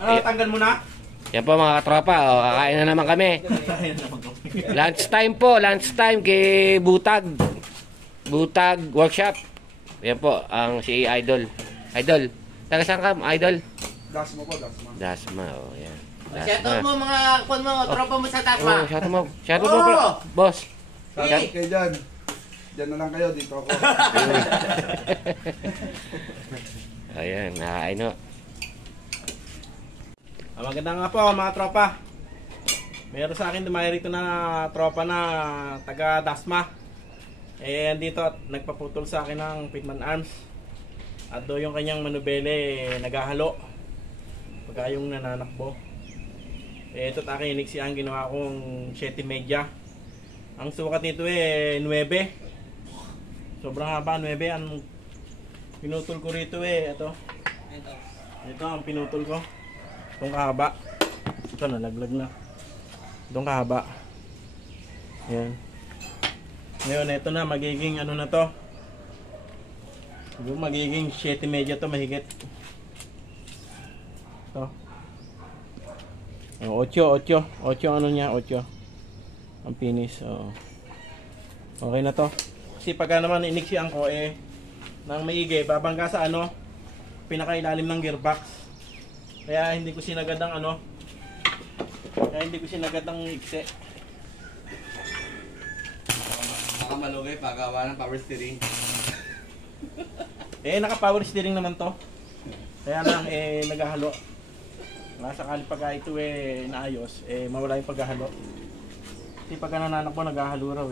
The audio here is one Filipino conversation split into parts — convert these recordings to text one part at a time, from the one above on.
Ano, tanggal mo na? Yan po mga katropa, oh, kakain na naman kami. Lunch time po, lunch time kay Butag. Butag Workshop. Yan po, ang si Idol. Idol, taga saan ka, Idol? Dasma po, Dasma. Dasma, oh, yan. Shoutout mo mga kwan mo, tropa mo sa Dasma. Oh, shoutout mo. Shoutout mo, boss. Shoutout kayo dyan. Dyan na lang kayo, dito ako. Ayan, nakain no. Maganda nga po mga tropa. Meron sa akin dumayo rito na tropa na taga Dasma. Andito at nagpaputol sa akin ng Pitman Arms. At do yung kanyang manubele nagahalo. Pagka yung nananakbo. Ito't aking iniksian, ginawa kong 7.5. Ang sukat nito 9. Sobrang haba, 9. Ang pinutol ko rito ito. Ito ang pinutol ko. Itong kahaba. Ito nalaglag na. Itong kahaba. Ayan. Ngayon ito na magiging ano na to. Siguro magiging 7.5 to mahigit. Ito. 8 ano niya, 8. Ang finish. Oo. Okay na to. Kasi pagka naman iniksian ko nang maigi, babangga sa ano, pinakailalim ng gearbox. Kaya hindi ko sinagad ang ano. Kaya hindi ko sinagad ang ikse. Baka malugay paggawa ng power steering. Naka power steering naman to. Kaya lang naghahalo. Sakali pagka ito naayos, mawala yung paghahalo. Kasi pagka nananakbo naghahalo raw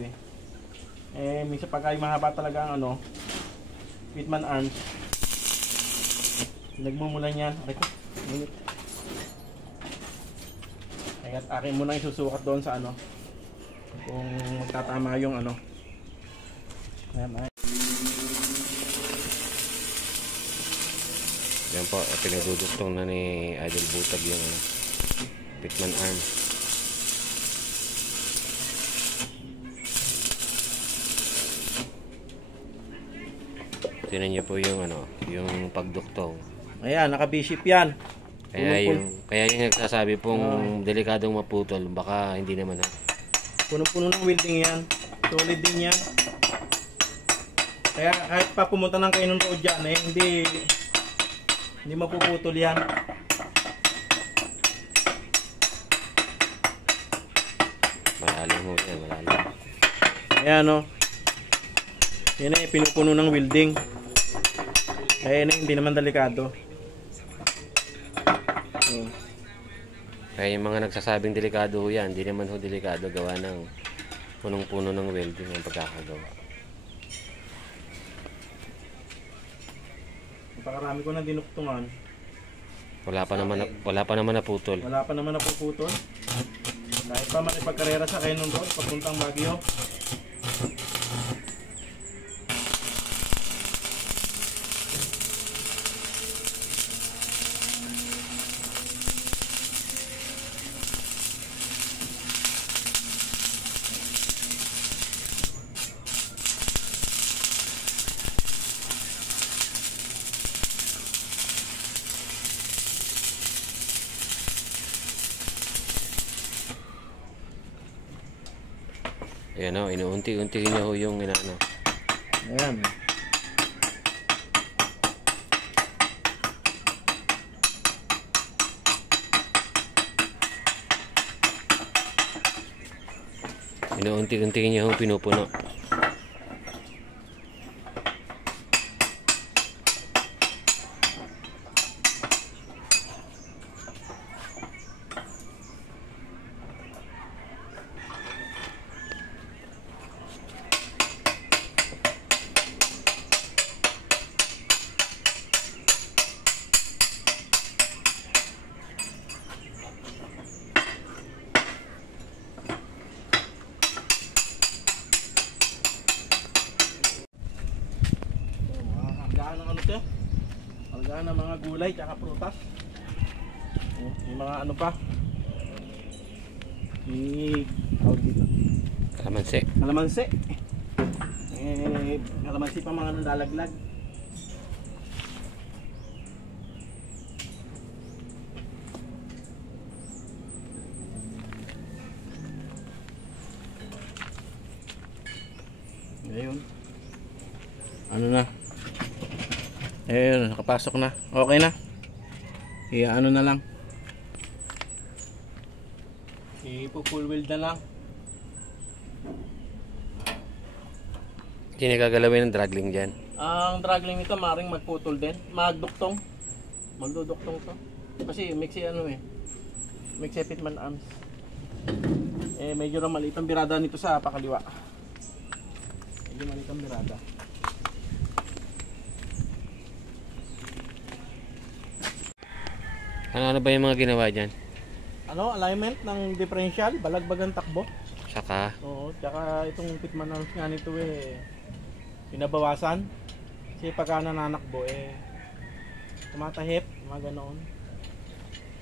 minsan pagka yung mahaba talaga ang ano, Pitman Arms. Nagmumulan yan. Kaya akin muna isusukat doon sa ano kung magtatama yung ano. Ayan. Yan po, pinagdudugtong na ni Idol Butag yung ano, Pitman Arm. Tingnan niyo po yung ano, yung pagduktong. Ayan, naka-bishop yan. Kaya yung nagsasabi pong delikadong maputol, baka hindi naman Punong-puno ng welding yan. Solid din yan. Kaya kahit pa pumunta ng kayo ng road dyan, hindi mapuputol yan. Malalim mo yan, malalim. Ayan yan pinupuno ng welding. Kaya hindi naman delikado. Kaya yung mga nagsasabing delikado yan, hindi naman delikado, gawa ng punong-puno ng welding ang pagkakagawa. Napakarami ko na dinuktungan. Wala pa naman naputol. Wala pa naman napuputol. Kahit pa makipagkarera sa kayo nung road, papuntang Baguio. Ayan inuunti-unti niya yung inaano. Ayan. Inuunti-unti niya yung pinupuno. Alagaan ng mga gulay tsaka prutas. May mga ano pa. Kalamansi. Kalamansi pa mga nalalaglag. Ayun. Ano na? Ayun, nakapasok na. Okay na. Ano na lang. Ipo-full weld na lang. Hindi nagagalawin ng dragling dyan. Ang dragling nito maring magputol din. Magduktong. Magduduktong to. Kasi mixi ano eh. Mixi Pitman arms. Medyo na maliit ang birada nito sa pakaliwa. Medyo maliit ang birada. Ano ba yung mga ginawa dyan? Ano, alignment ng differential, balagbagang takbo. Saka, Oo, tsaka itong Pitman arms nga nito pinabawasan. Kasi pagka nananakbo tumatahip, mga ganoon.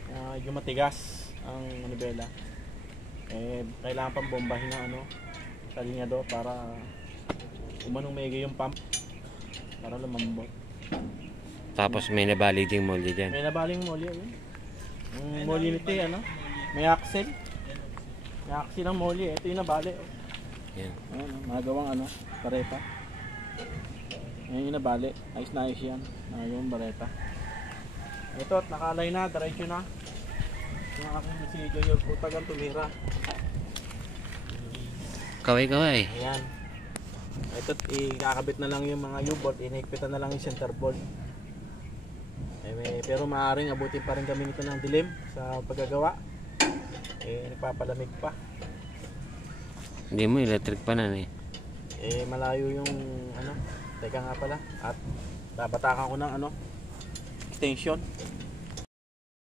Medyo matigas ang manibela. Kailangan pang bombahin ng sa linyado para umanong maigi yung pump para lumambot. tapos may nabali ding molde dyan. May nabaling molly yun. Yung molly nito may axle. May axle ng molly. Ito yung nabali. Yan. Ayan, magawang bareta. Ayan yung nabali. Ayos na ayos yan. Magawang bareta. Ito at nakalay na. Diretso na. Yung aking si Joyo Utag ang tumira. Kaway-kaway. Ayan. Ito ikakabit na lang yung mga U-bolt. Inigpitan na lang yung center board. Pero maaaring abutin pa rin kami nito ng dilim sa paggagawa. Nagpapalamig pa. Hindi mo, electric pa na Malayo yung Teka nga pala. At babatakan ko ng extension.